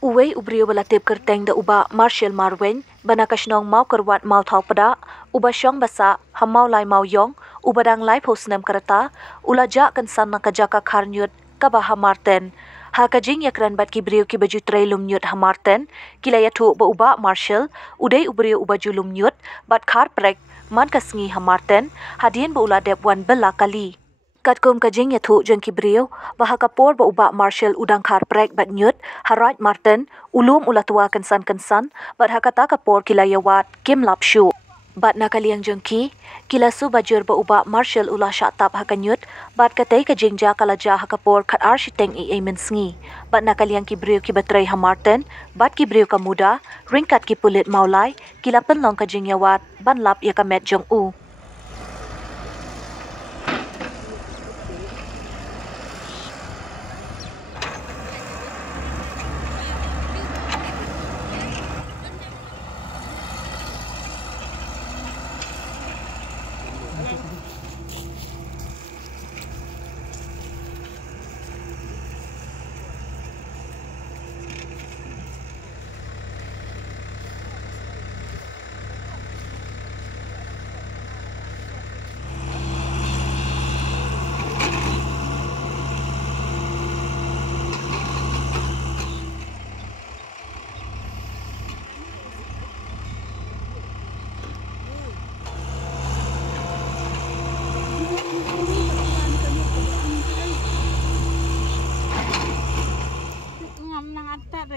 Uwei ubrio balatip kerteng da uba Marshall Marwen, bana kashnong mau kerwat mau thau pada, uba syong basa, hamau lai mau yong, ubadang lai posnem kereta, ulaja kensan na kajaka karnyut, kabaha Marten. Ha kajing yakran bat kibrio ki baju tray lumnyut ha Marten, kila yatu ba uba Marshall, udai ubrio ubaju lumnyut, bat kar prek, man kasngi ha Marten, hadien ba uladep wan bela kali. Katkum kajing yatu jeng kibrio, baha kapor ba uba Marshall udang kar prek bat nyut, harat Marten, ulum ulatua kensan-kensan, bat hakata kapor kila yawat, kim lapshu. Bat nakaliang jengki, kila su bajur ba uba Marshall ulah syatap hakanyut, bat katay kajing ja kalaja hakapor kat arshiteng amen sngi. Bat nakaliang kibrio ki batray ha Marten, bat kibrio kamuda, ringkat ki pulit maulay, kila penlong kajing yawat, ban lap yakamet jeng u.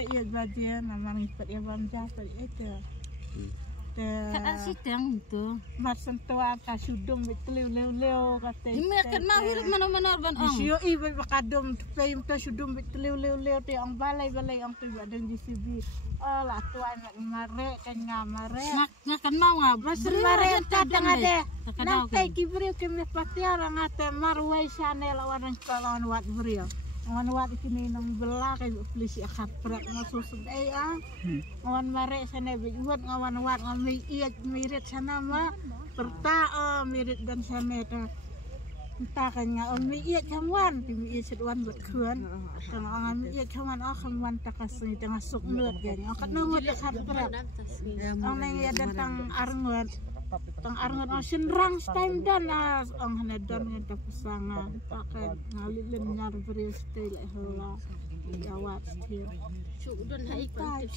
Ya bagian nama ngikut ya bangsa itu. Kat sidang itu. Masan tua ka sudum betleu-leu kata. Ini kan mau hidup mana-mana ban ang. Sio i bakadum payum ta sudum betleu-leu te ang balai-balai ang tu badan JCB. Oh lah tuan mare kan ngamare. Ngakan mau ngab. Masan mare kadang ada. Nang tay kibrio ke me patiara ngate marwai sane lawan kalon wat brio. Awan wat kini nang belah kay polisi akat prak masusud ay awan mare sana buat awan wat ngami iat mirit sana ma perta mirit dan sana ta entah kanya on mi iat kamwan mi iat sedwan buat kuan tang ngami iat kamwan kamwan takasni tengah sok lut gani akat nomor akat prak ang nang datang arngot tang arngot senrang time dan ang hanedan ngata pesanga pakai ngalilin nyar beri style hela jawat stil Sudan hai kan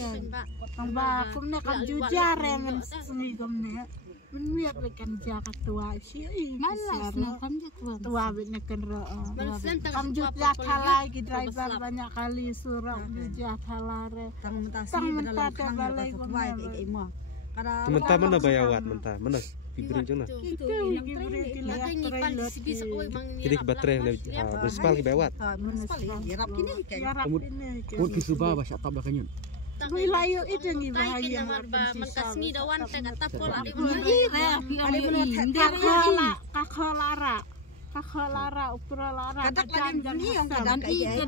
tang ba kumne kan jujare men sengi gomne men miak lekan jaka tua si malas na kan tua betne kan ro kam jutla kala gi driver banyak kali surak jujak halare tang mentata balai gomne Mentah mana bayawat mentah mana kibrin jona. Kini baterai berspal ki bayawat. Yarap kini kayak. Pun kisubah bahasa tabla kanyun. Wilayo itu ni bahaya. Mentasni dawan teh kata pol ade kakholara ukrolara kadak lagi beli yang kadang kayak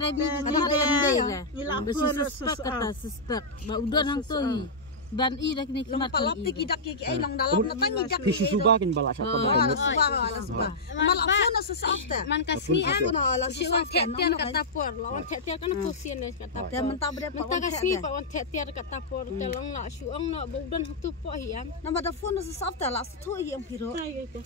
kata suspek ba udah nang toi dan i dak ni kemat palap ti kidak ki ay nang dalam na tangi jak Kisu subakin bala sa tabla. Malap na sa safta man kasni an siwan tetian kata por lawan tetian kan tusin kata por menta bre pa menta kasni pa wan tetian kata por telong la suang na baudan hatu po hiam nama da phone sa safta la thu hi ang piro Saya itu